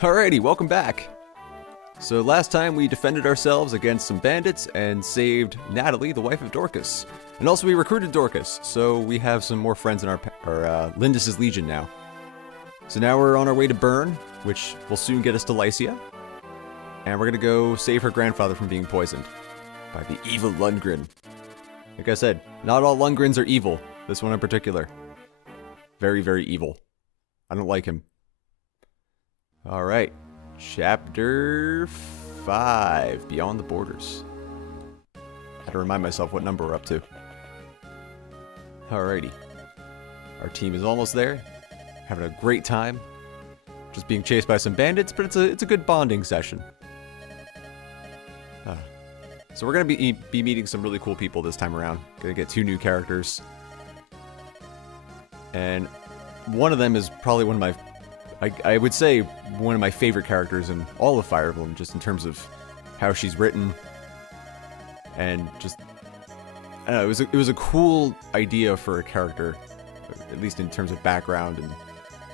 Alrighty, welcome back! So last time we defended ourselves against some bandits and saved Natalie, the wife of Dorcas. And also we recruited Dorcas, so we have some more friends in our Lindis' Legion now. So now we're on our way to Bern, which will soon get us to Lycia. And we're gonna go save her grandfather from being poisoned by the evil Lundgren. Like I said, not all Lundgrens are evil. This one in particular. Very, very evil. I don't like him. Alright. Chapter 5. Beyond the Borders. I had to remind myself what number we're up to. Alrighty. Our team is almost there. Having a great time. Just being chased by some bandits, but it's a good bonding session. So we're going to be meeting some really cool people this time around. Going to get 2 new characters. And one of them is probably one of my... I would say one of my favorite characters in all of Fire Emblem, just in terms of how she's written. And just... I don't know, it was a cool idea for a character. At least in terms of background and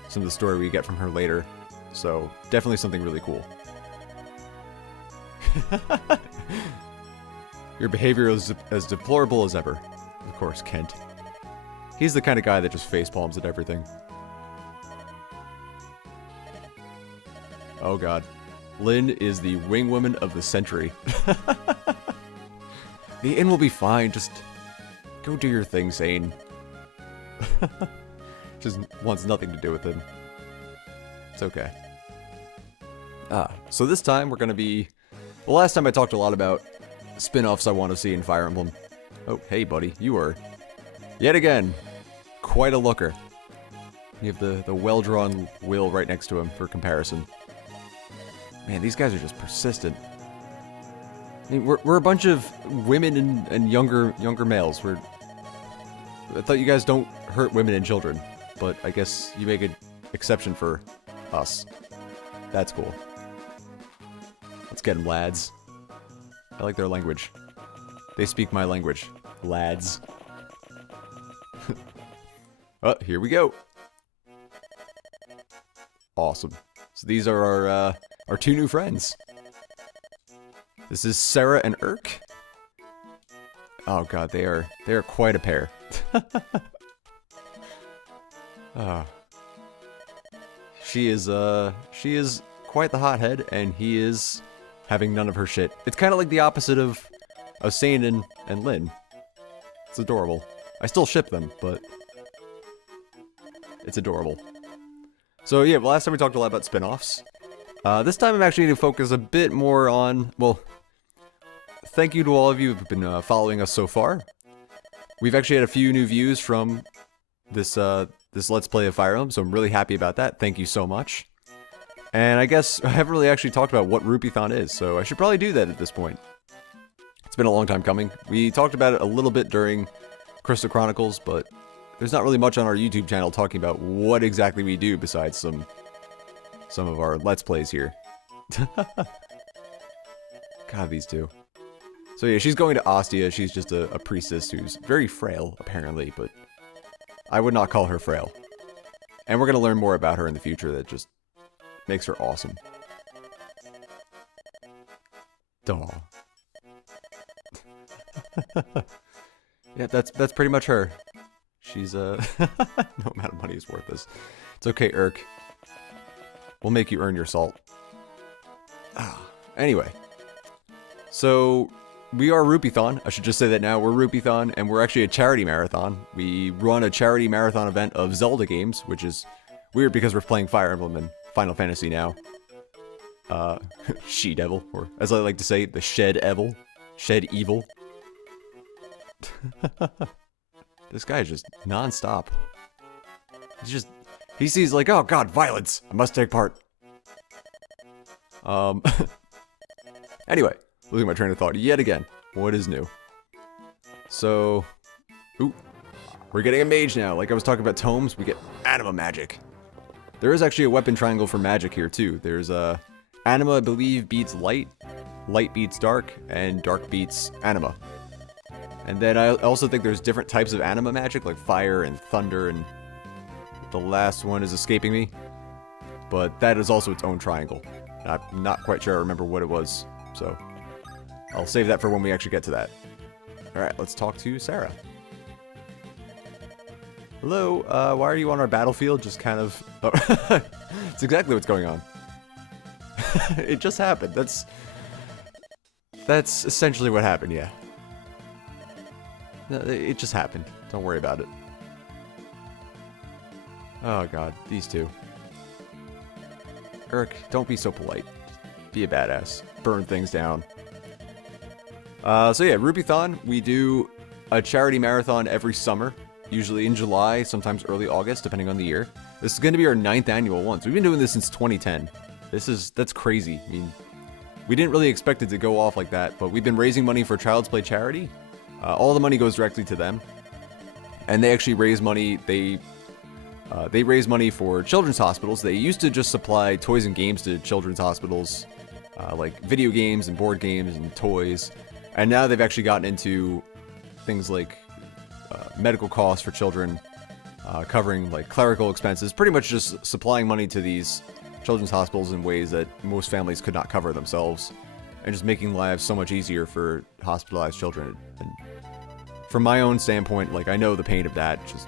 some of the story we get from her later. So, definitely something really cool. Your behavior is as deplorable as ever. Of course, Kent. He's the kind of guy that just facepalms at everything. Oh god. Lynn is the wingwoman of the century. The inn will be fine, just go do your thing, Zane. Just wants nothing to do with him. It's okay. So this time we're gonna be... Well, last time I talked a lot about spin-offs I want to see in Fire Emblem. Oh, hey buddy, you are... Yet again, quite a looker. You have the well-drawn will right next to him for comparison. Man, these guys are just persistent. I mean, we're a bunch of women and younger males. I thought you guys don't hurt women and children, but I guess you make an exception for us. That's cool. Let's get them, lads. I like their language. They speak my language. Lads. Oh, here we go. Awesome. So these are our 2 new friends. This is Serra and Urk. Oh god, they are quite a pair. She is quite the hothead, and he is having none of her shit. It's kind of like the opposite of Sane and Lynn. It's adorable. I still ship them, but it's adorable. So yeah, last time we talked a lot about spin-offs. This time I'm actually going to focus a bit more on, well, thank you to all of you who've been following us so far. We've actually had a few new views from this Let's Play of Fire Emblem, so I'm really happy about that. Thank you so much. And I guess I haven't really actually talked about what Rupeethon is, so I should probably do that at this point. It's been a long time coming. We talked about it a little bit during Crystal Chronicles, but there's not really much on our YouTube channel talking about what exactly we do besides some of our Let's Plays here. God, these two. So yeah, she's going to Ostia. She's just a priestess who's very frail, apparently, but I would not call her frail. And we're going to learn more about her in the future that just makes her awesome. Aw. Yeah, that's pretty much her. She's, no amount of money is worth this. It's okay, Urk. We'll make you earn your salt. Anyway. So, we are Rupeethon. I should just say that now. We're Rupeethon, and we're actually a charity marathon. We run a charity marathon event of Zelda games, which is weird because we're playing Fire Emblem and Final Fantasy now. She-Devil, or as I like to say, the Shed-Evil. Shed-Evil. This guy is just non-stop. He sees like, oh god, violence! I must take part. Anyway, losing my train of thought yet again. What is new? So, ooh, we're getting a mage now. Like I was talking about tomes, we get anima magic. There is actually a weapon triangle for magic here too. There's anima, I believe, beats light, light beats dark, and dark beats anima. And then I also think there's different types of anima magic, like fire and thunder, and the last one is escaping me. but that is also its own triangle. I'm not quite sure I remember what it was, so I'll save that for when we actually get to that. Alright, let's talk to Serra. Hello, why are you on our battlefield? Just kind of... Oh, it's exactly what's going on. It just happened. That's essentially what happened, yeah. It just happened. Don't worry about it. Oh god, these two. Eric, don't be so polite. Be a badass. Burn things down. So yeah, Rupeethon, we do a charity marathon every summer. Usually in July, sometimes early August, depending on the year. This is going to be our 9th annual one. So we've been doing this since 2010. That's crazy. I mean, we didn't really expect it to go off like that, but we've been raising money for Child's Play charity. All the money goes directly to them. And they actually raise money, they raise money for children's hospitals. They used to just supply toys and games to children's hospitals, like video games and board games and toys. And now they've actually gotten into things like medical costs for children, covering like clerical expenses, pretty much just supplying money to these children's hospitals in ways that most families could not cover themselves, and just making lives so much easier for hospitalized children. And from my own standpoint, like, I know the pain of that. Just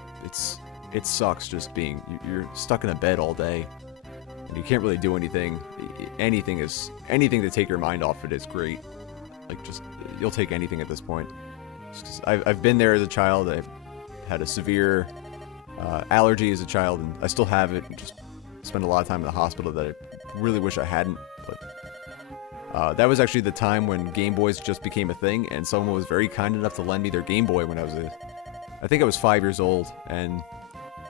it sucks just being you're stuck in a bed all day and you can't really do anything. Anything to take your mind off it is great. Like, just you'll take anything at this point. I've been there as a child. I've had a severe allergy as a child, and I still have it. And just spent a lot of time in the hospital that I really wish I hadn't. But that was actually the time when Game Boys just became a thing, and someone was very kind enough to lend me their Game Boy when I think I was 5 years old, and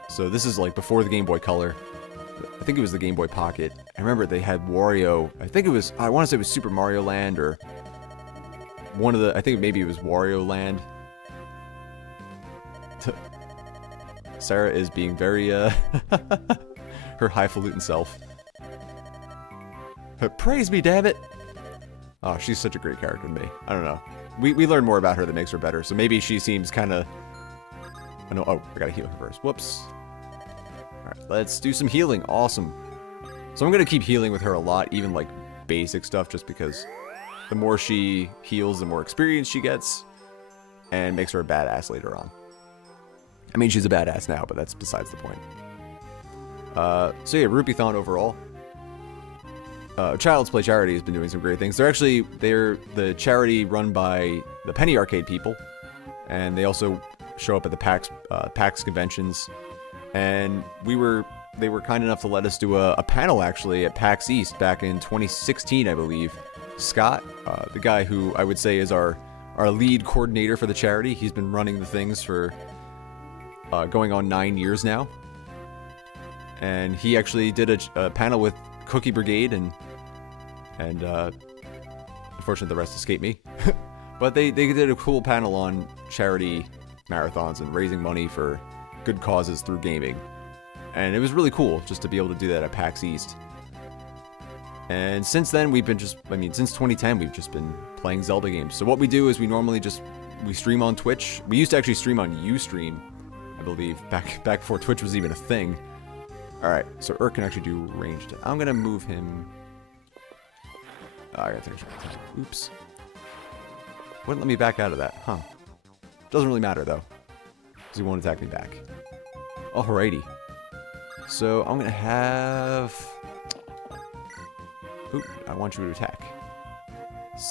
so this is like before the Game Boy Color. I think it was the Game Boy Pocket. I remember they had Wario. I want to say it was Super Mario Land, or I think maybe it was Wario Land. Serra is being very, her highfalutin self. Praise me, damn it! Oh, she's such a great character to me. I don't know. We learn more about her that makes her better, so maybe she seems kind of... Oh, I gotta heal her first. Whoops. Alright, let's do some healing. Awesome. So I'm gonna keep healing with her a lot, even like basic stuff, just because the more she heals, the more experience she gets, and makes her a badass later on. I mean, she's a badass now, but that's besides the point. So yeah, Rupeethon overall. Child's Play Charity has been doing some great things. They're the charity run by the Penny Arcade people, and they also show up at the PAX conventions. And they were kind enough to let us do a panel actually at PAX East back in 2016, I believe. Scott, the guy who I would say is our lead coordinator for the charity, he's been running the things for going on 9 years now. And he actually did a panel with Cookie Brigade, and unfortunately the rest escaped me. But they did a cool panel on charity marathons and raising money for good causes through gaming. And it was really cool just to be able to do that at PAX East. And since then, since 2010, we've just been playing Zelda games. So what we do is we normally we stream on Twitch. We used to actually stream on Ustream, I believe, back before Twitch was even a thing. Alright, so Urk can actually do ranged. I'm gonna move him... I gotta take a shot. Oops. Wouldn't let me back out of that, huh? Doesn't really matter, though, because he won't attack me back. Alrighty. So, I'm gonna have... Oop, I want you to attack.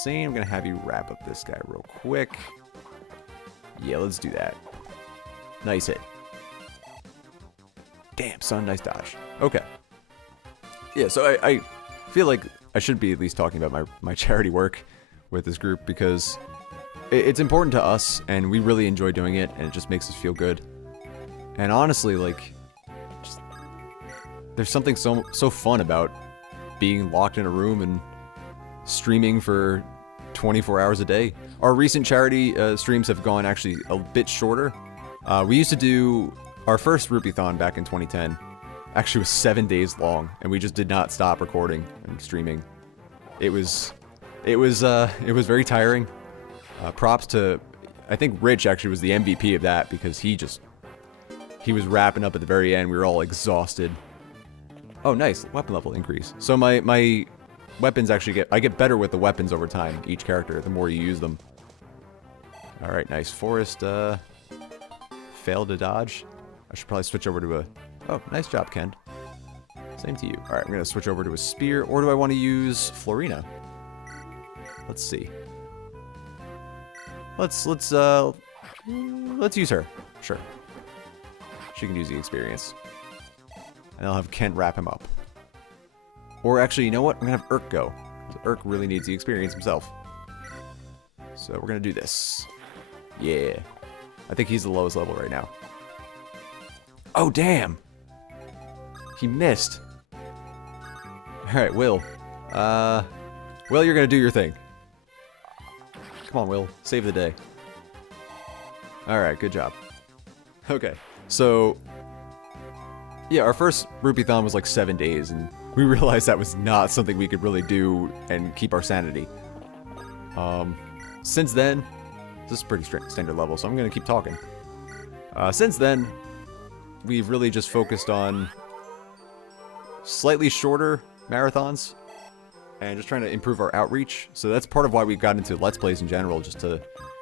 I'm gonna have you wrap up this guy real quick. Yeah, let's do that. Nice hit. Damn, son, nice dodge. Okay. Yeah, so I feel like I should be at least talking about my charity work with this group, because it's important to us, and we really enjoy doing it, and it just makes us feel good. And honestly, like, there's something so fun about being locked in a room and streaming for 24 hours a day. Our recent charity streams have gone actually a bit shorter. We used to do our first Rupeethon back in 2010. Actually was 7 days long, and we just did not stop recording and streaming. It was very tiring. Props to, I think Rich actually was the MVP of that, because he was wrapping up at the very end. We were all exhausted. Oh, nice. Weapon level increase. So my weapons actually I get better with the weapons over time, each character, the more you use them. Alright, nice. Forest, failed to dodge. I should probably switch over to a... Oh, nice job, Ken. Same to you. Alright, I'm going to switch over to a spear, or do I want to use Florina? Let's see. Let's use her. Sure. She can use the experience. And I'll have Kent wrap him up. Or actually, you know what? I'm going to have Urk go. Urk really needs the experience himself. So we're going to do this. Yeah. I think he's the lowest level right now. Oh, damn! He missed. Alright, Will. Will, you're going to do your thing. Come on, Will. Save the day. Alright, good job. Okay, so... yeah, our first Rupeethon was like 7 days, and we realized that was not something we could really do and keep our sanity. Since then... this is pretty standard level, so I'm going to keep talking. Since then, we've really just focused on slightly shorter marathons and just trying to improve our outreach. So that's part of why we got into Let's Plays in general, just to...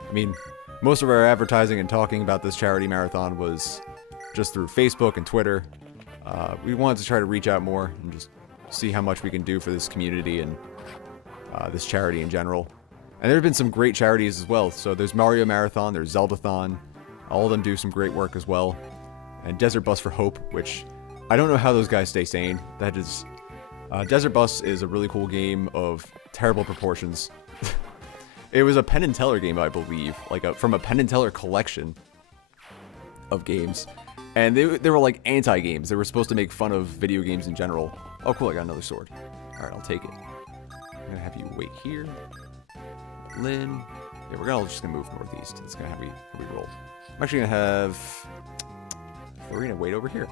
I mean, most of our advertising and talking about this charity marathon was just through Facebook and Twitter. We wanted to try to reach out more and just see how much we can do for this community and this charity in general. And there have been some great charities as well. So there's Mario Marathon, there's Zeldathon. All of them do some great work as well. And Desert Bus for Hope, which I don't know how those guys stay sane. That is... Desert Bus is a really cool game of terrible proportions. It was a Penn and Teller game, I believe. Like, from a Penn and Teller collection of games. And they were like anti-games. They were supposed to make fun of video games in general. Oh, cool, I got another sword. Alright, I'll take it. I'm gonna have you wait here. Lynn. Yeah, we're just gonna move northeast. That's gonna how we roll. I'm actually gonna have Florina wait over here.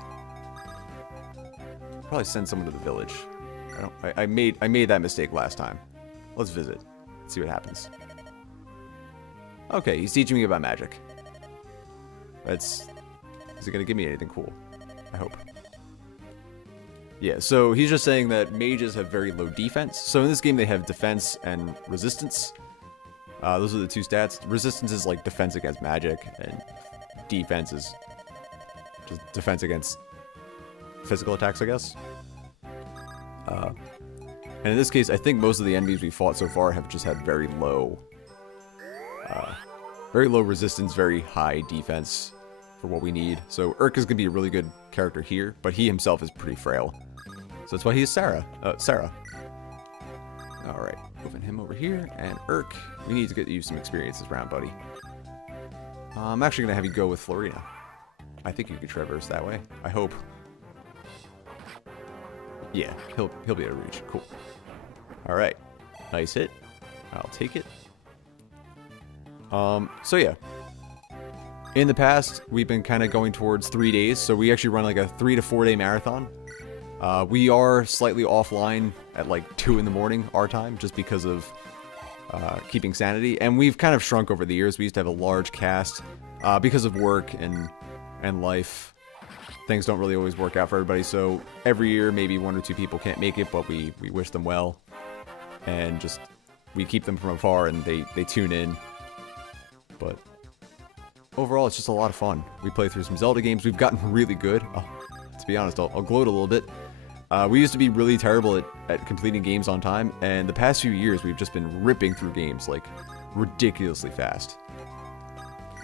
Probably send someone to the village. I made that mistake last time. Let's visit. See what happens. Okay, he's teaching me about magic. Is it gonna give me anything cool? I hope. Yeah, so he's just saying that mages have very low defense. So in this game they have defense and resistance. Those are the two stats. Resistance is like defense against magic, and defense is just defense against physical attacks, I guess. And in this case, I think most of the enemies we fought so far have just had very low resistance, very high defense for what we need. So Urk is going to be a really good character here, but he himself is pretty frail. So that's why he's Serra. Alright, moving him over here, and Urk, we need to get you some experience this round, buddy. I'm actually going to have you go with Florina. I think you could traverse that way. I hope. Yeah, he'll be able to reach. Cool. Alright. Nice hit. I'll take it. So yeah. In the past, we've been kind of going towards 3 days, so we actually run like a 3 to 4 day marathon. We are slightly offline at like 2 in the morning our time, just because of keeping sanity. And we've kind of shrunk over the years. We used to have a large cast. Because of work and life, things don't really always work out for everybody. So every year, maybe 1 or 2 people can't make it, but we wish them well. And just, we keep them from afar and they tune in. But overall, it's just a lot of fun. We play through some Zelda games. We've gotten really good. To be honest, I'll gloat a little bit. We used to be really terrible at completing games on time, and the past few years we've just been ripping through games like ridiculously fast.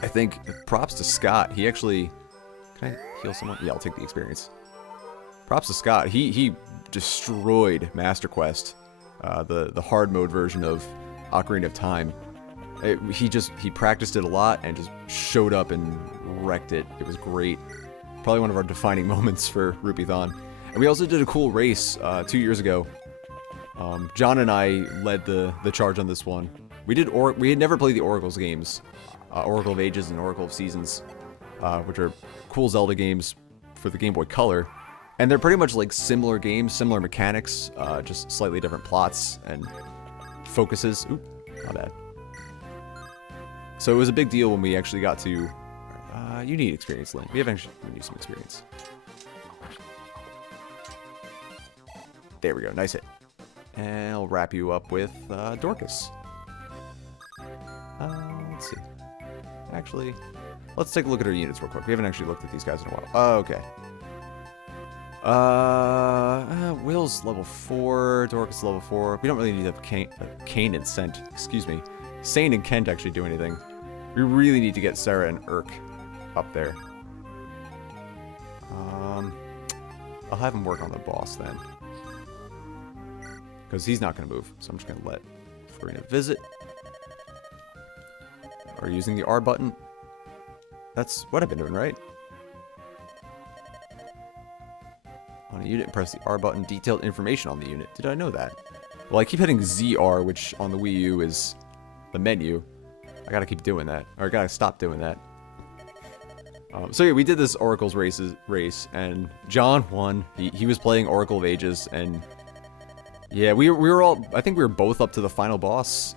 I think props to Scott. He actually... Can I heal someone? Yeah, I'll take the experience. Props to Scott. He destroyed Master Quest, the hard mode version of Ocarina of Time. He practiced it a lot and just showed up and wrecked it. It was great. Probably one of our defining moments for Rupeethon. And we also did a cool race 2 years ago. John and I led the charge on this one. We had never played the Oracle's games, Oracle of Ages and Oracle of Seasons, which are cool Zelda games for the Game Boy Color. And they're pretty much like similar games, similar mechanics, just slightly different plots and focuses. Oop, not bad. So it was a big deal when we actually got to... you need experience, Link. We need some experience. There we go. Nice hit. And I'll wrap you up with Dorcas. Let's see. Actually, let's take a look at our units real quick. We haven't actually looked at these guys in a while. Okay. Will's level 4. Dorcas level 4. We don't really need to have Kane and Sent. Excuse me. Sane and Kent actually do anything. We really need to get Serra and Urk up there. I'll have him work on the boss then. Because he's not going to move. So I'm just going to let Farina visit. Are you using the R button? That's what I've been doing, right? On a unit, press the R button. Detailed information on the unit. Did I know that? Well, I keep hitting ZR, which on the Wii U is the menu. I gotta keep doing that. Or I gotta stop doing that. So yeah, we did this Oracle's race, and John won. He was playing Oracle of Ages, and yeah, we were all, I think we were both up to the final boss.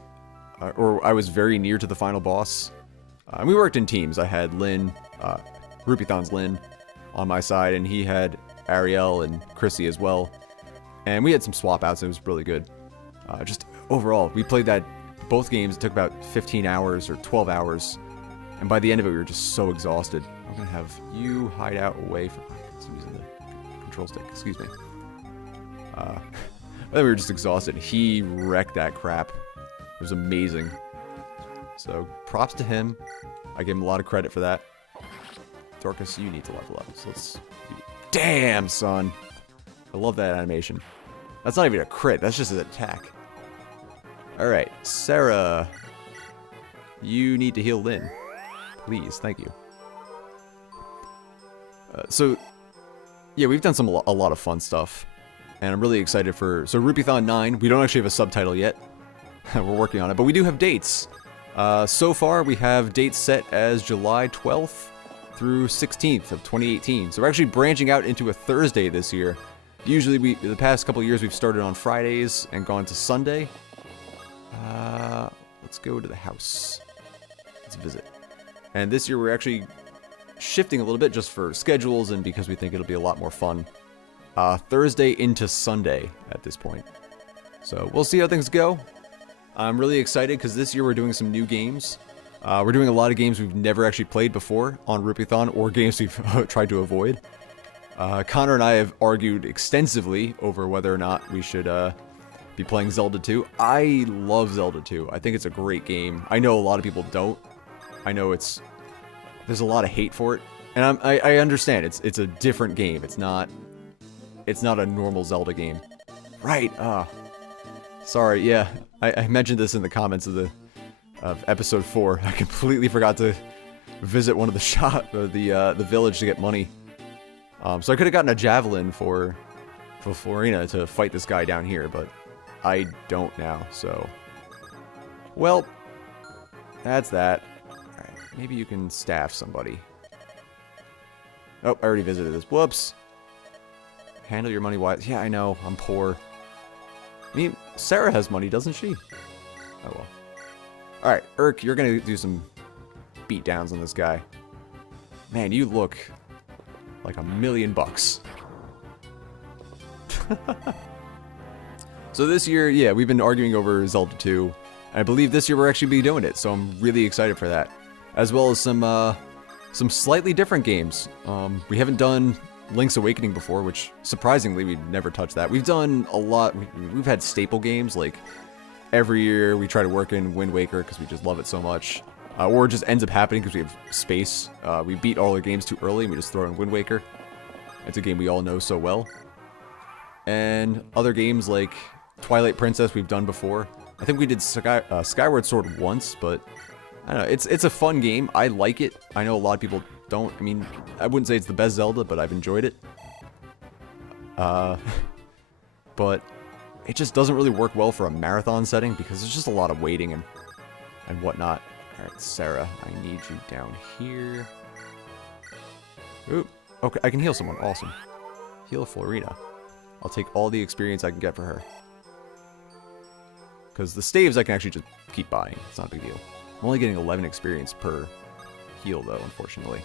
Or I was very near to the final boss. And we worked in teams. I had Lynn, Rupeethon's Lynn on my side, and he had Ariel and Chrissy as well. And we had some swap outs. It was really good. Just overall, we played that both games. It took about 15 hours or 12 hours. And by the end of it, we were just so exhausted. I'm going to have you hide out away from... I'm using the control stick. Excuse me. But then we were just exhausted. He wrecked that crap. It was amazing. So, props to him. I give him a lot of credit for that. Dorcas, you need to level up. So let's... Damn, son! I love that animation. That's not even a crit. That's just an attack. Alright, Serra. You need to heal Lynn. Please, thank you. So, yeah, we've done a lot of fun stuff. And I'm really excited for... So, Rupeethon 9, we don't actually have a subtitle yet. We're working on it, but we do have dates. So far, we have dates set as July 12th through 16th of 2018. So we're actually branching out into a Thursday this year. Usually, the past couple of years, we've started on Fridays and gone to Sunday. Let's go to the house. Let's visit. And this year, we're actually shifting a little bit just for schedules and because we think it'll be a lot more fun. Thursday into Sunday at this point. So we'll see how things go. I'm really excited because this year we're doing some new games. We're doing a lot of games we've never actually played before on Rupeethon, or games we've tried to avoid. Connor and I have argued extensively over whether or not we should be playing Zelda 2. I love Zelda 2. I think it's a great game. I know a lot of people don't. I know there's a lot of hate for it, and I understand. It's a different game. It's not a normal Zelda game. Right? Sorry. Yeah, I mentioned this in the comments of episode 4. I completely forgot to visit one of the village to get money. So I could have gotten a javelin for Florina to fight this guy down here, but I don't now. So, well, that's that. All right, maybe you can staff somebody. Oh, I already visited this. Whoops. Handle your money wise. Yeah, I know. I'm poor. I mean, Serra has money, doesn't she? Oh, well. Alright, Urk, you're gonna do some beatdowns on this guy. Man, you look like $1,000,000. So this year, yeah, we've been arguing over Zelda 2. I believe this year we're actually be doing it, so I'm really excited for that. As well as some slightly different games. We haven't done Link's Awakening before, which surprisingly we've never touched that. We've done a lot. We've had staple games like every year we try to work in Wind Waker because we just love it so much, or it just ends up happening because we have space. We beat all our games too early and we just throw in Wind Waker. It's a game we all know so well. And other games like Twilight Princess we've done before. I think we did Skyward Sword once, but I don't know. It's a fun game. I like it. I know a lot of people don't. I mean, I wouldn't say it's the best Zelda, but I've enjoyed it. But it just doesn't really work well for a marathon setting because there's just a lot of waiting and whatnot. Alright, Serra, I need you down here. Oop. Okay, I can heal someone. Awesome. Heal Florina. I'll take all the experience I can get for her. Because the staves I can actually just keep buying. It's not a big deal. I'm only getting 11 experience per heal, though, unfortunately.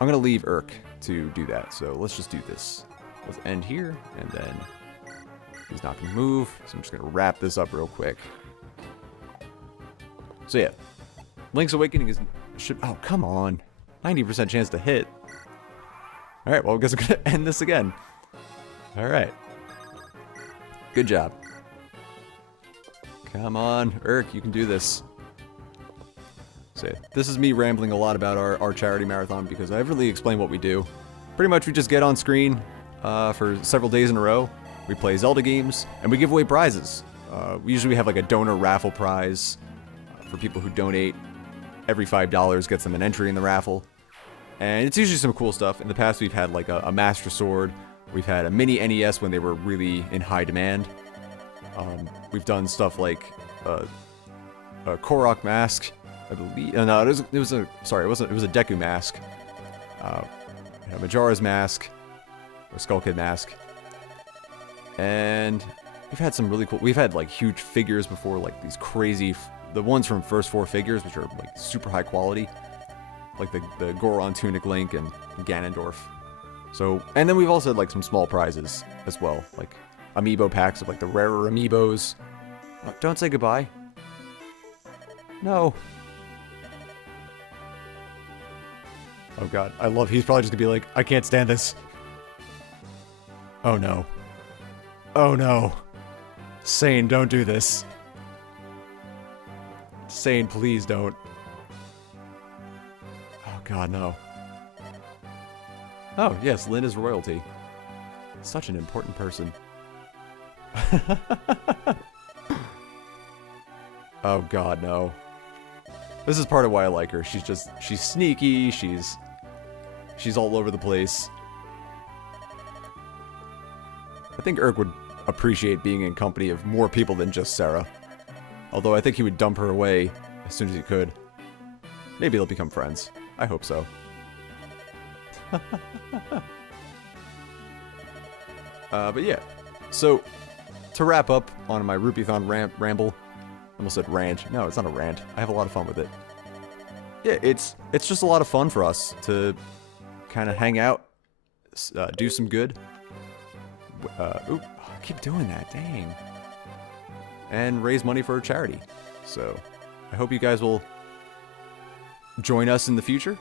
I'm going to leave Urk to do that, so let's just do this. Let's end here, and then He's not going to move, so I'm just going to wrap this up real quick. So yeah, Link's Awakening is... oh, come on. 90% chance to hit. Alright, well, I guess I'm going to end this again. Alright. Good job. Come on, Urk, you can do this. So this is me rambling a lot about our charity marathon because I really explain what we do. Pretty much we just get on screen for several days in a row. We play Zelda games, and we give away prizes. We usually have like a donor raffle prize for people who donate. Every $5 gets them an entry in the raffle. And it's usually some cool stuff. In the past, we've had like a Master Sword. We've had a mini NES when they were really in high demand. We've done stuff like a Korok mask, I believe. No, it was a Deku mask. Majora's mask, or Skull Kid mask. And we've had some really cool... We've had, like, huge figures before, like, these crazy... The ones from First 4 Figures, which are, like, super high quality. Like the Goron Tunic Link and Ganondorf. So... And then we've also had, like, some small prizes as well. Like, amiibo packs of, like, the rarer amiibos. Oh, don't say goodbye. No. Oh, God. I love... He's probably just gonna be like, I can't stand this. Oh, no. Oh no. Sane, don't do this. Sane, please don't. Oh god, no. Oh, yes, Lynn is royalty. Such an important person. Oh god, no. This is part of why I like her. She's sneaky, she's all over the place. I think Urk would appreciate being in company of more people than just Serra. Although I think he would dump her away as soon as he could. Maybe they'll become friends. I hope so. But yeah. So, to wrap up on my Rupeethon ramble. I almost said rant. No, it's not a rant. I have a lot of fun with it. Yeah, it's just a lot of fun for us to kind of hang out, do some good. Oop, I keep doing that, dang. And raise money for a charity. So, I hope you guys will join us in the future.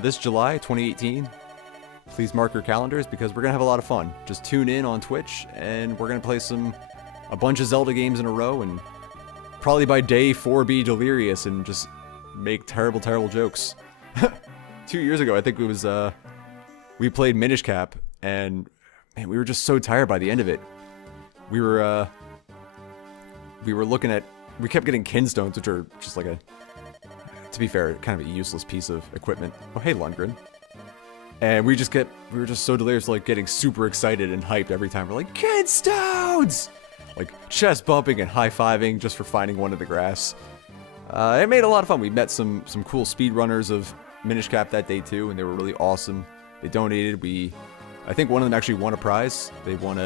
This July 2018, please mark your calendars because we're going to have a lot of fun. Just tune in on Twitch and we're going to play a bunch of Zelda games in a row and probably by day 4 be delirious and just make terrible, terrible jokes. 2 years ago, I think it was, we played Minish Cap and man, we were just so tired by the end of it. We were looking at... We kept getting kinstones, which are just like to be fair, kind of a useless piece of equipment. Oh, hey, Lundgren. And we were just so delirious, like, getting super excited and hyped every time. We're like, kinstones! Like, chest bumping and high-fiving just for finding one in the grass. It made a lot of fun. We met some cool speedrunners of Minish Cap that day, too, and they were really awesome. They donated. I think one of them actually won a prize. They won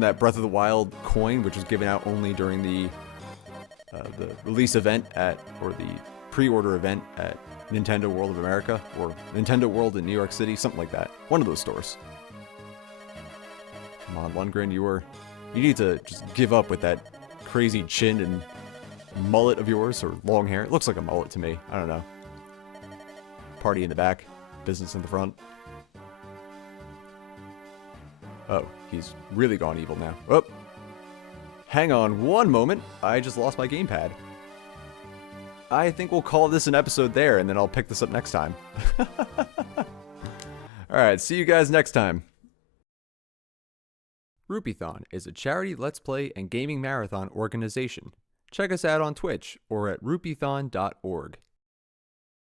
that Breath of the Wild coin, which was given out only during the release event or the pre-order event at Nintendo World of America, or Nintendo World in New York City, something like that. One of those stores. Come on, Lundgren, you need to just give up with that crazy chin and mullet of yours, or long hair. It looks like a mullet to me. I don't know. Party in the back, business in the front. Oh, he's really gone evil now. Oh! Hang on one moment. I just lost my gamepad. I think we'll call this an episode there, and then I'll pick this up next time. Alright, see you guys next time. Rupeethon is a charity Let's Play and gaming marathon organization. Check us out on Twitch or at rupeethon.org.